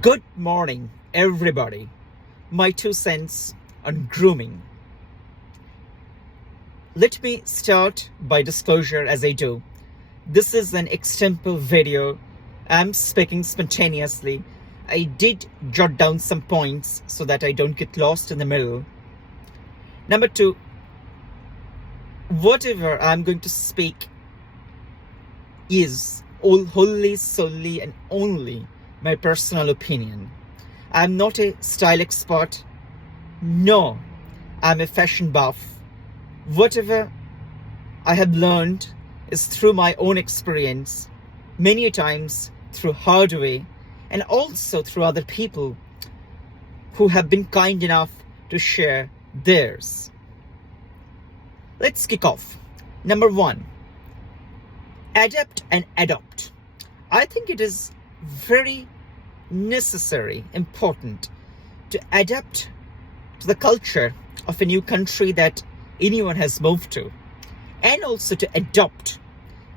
Good morning, everybody. My 2 cents on grooming. Let me start by disclosure as I do. This is an extempo video. I'm speaking spontaneously. I did jot down some points so that I don't get lost in the middle. Number two, whatever I'm going to speak is all wholly, solely, and only my personal opinion. I'm not a style expert. No, I'm a fashion buff. Whatever I have learned is through my own experience, many times through hard way, and also through other people who have been kind enough to share theirs. Let's kick off. Number one, adapt and adopt. I think it is very necessary, important to adapt to the culture of a new country that anyone has moved to, and also to adopt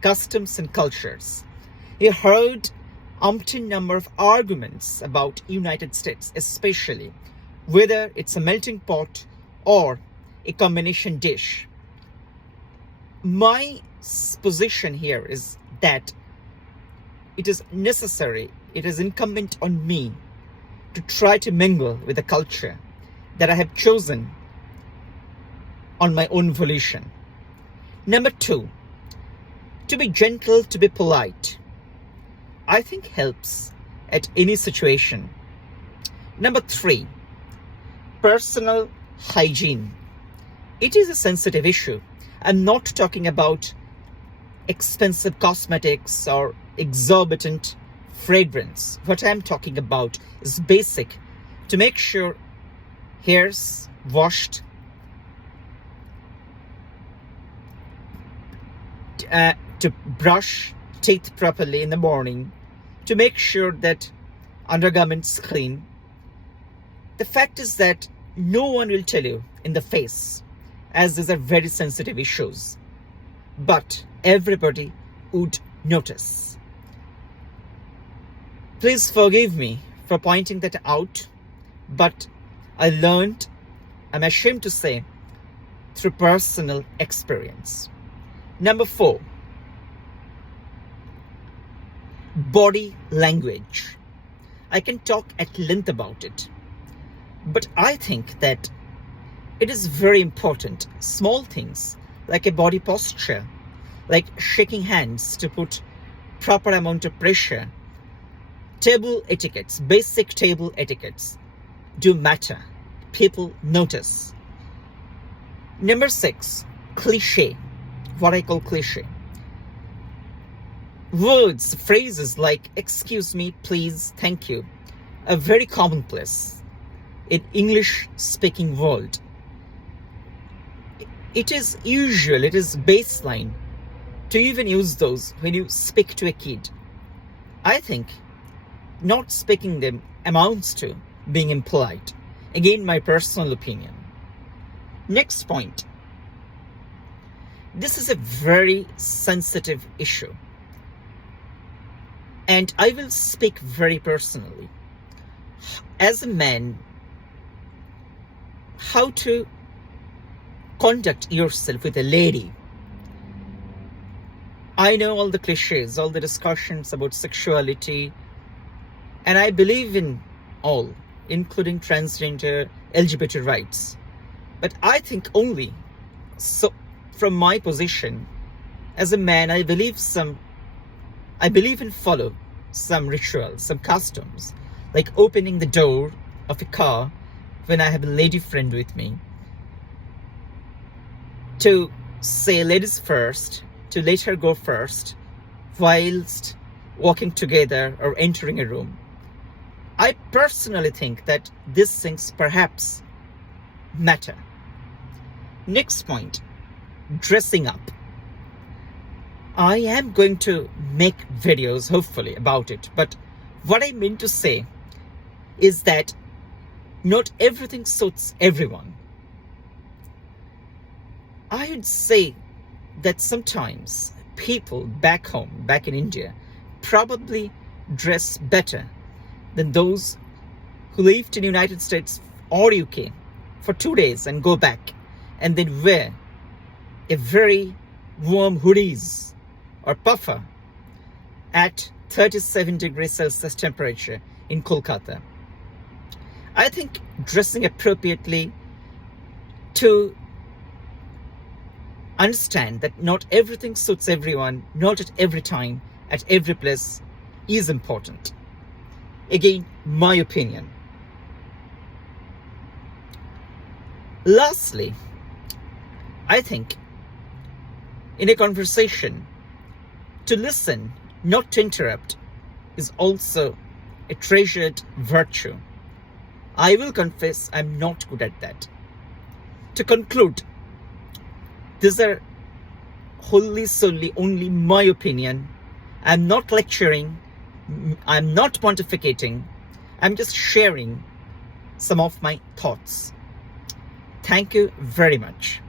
customs and cultures. You heard umpteen number of arguments about United States, especially whether it's a melting pot or a combination dish. My position here is that it is necessary, it is incumbent on me to try to mingle with the culture that I have chosen on my own volition. Number two, to be gentle, to be polite, I think helps at any situation. Number three, personal hygiene. It is a sensitive issue. I'm not talking about expensive cosmetics or exorbitant fragrance. What I'm talking about is basic, to make sure hair's washed, to brush teeth properly in the morning, to make sure that undergarments clean. The fact is that no one will tell you in the face, as these are very sensitive issues, but everybody would notice. Please forgive me for pointing that out, but I learned, I'm ashamed to say, through personal experience. Number four, body language. I can talk at length about it, but I think that it is very important. Small things like a body posture, like shaking hands to put proper amount of pressure, table etiquettes, basic table etiquettes do matter. People notice. Number six, cliche. What I call cliche. Words, phrases like excuse me, please, thank you are very commonplace in English speaking world. It is usual, it is baseline to even use those when you speak to a kid. I think not speaking them amounts to being impolite. Again, my personal opinion. Next point. This is a very sensitive issue, and I will speak very personally. As a man, how to conduct yourself with a lady. I know all the cliches, all the discussions about sexuality, and I believe in all, including transgender, LGBT rights. But I think only, so from my position as a man, I believe and follow some rituals, some customs, like opening the door of a car when I have a lady friend with me, to say ladies first, to let her go first, whilst walking together or entering a room. I personally think that these things perhaps matter. Next point, dressing up. I am going to make videos, hopefully, about it, but what I mean to say is that not everything suits everyone. I would say that sometimes people back home, back in India, probably dress better than those who lived in the United States or UK for 2 days and go back and then wear a very warm hoodies or puffer at 37 degrees Celsius temperature in Kolkata. I think dressing appropriately to understand that not everything suits everyone, not at every time, at every place, is important. Again, my opinion. Lastly, I think in a conversation, to listen, not to interrupt, is also a treasured virtue. I will confess I'm not good at that. To conclude, these are solely only my opinion. I'm not lecturing, I'm not pontificating, I'm just sharing some of my thoughts. Thank you very much.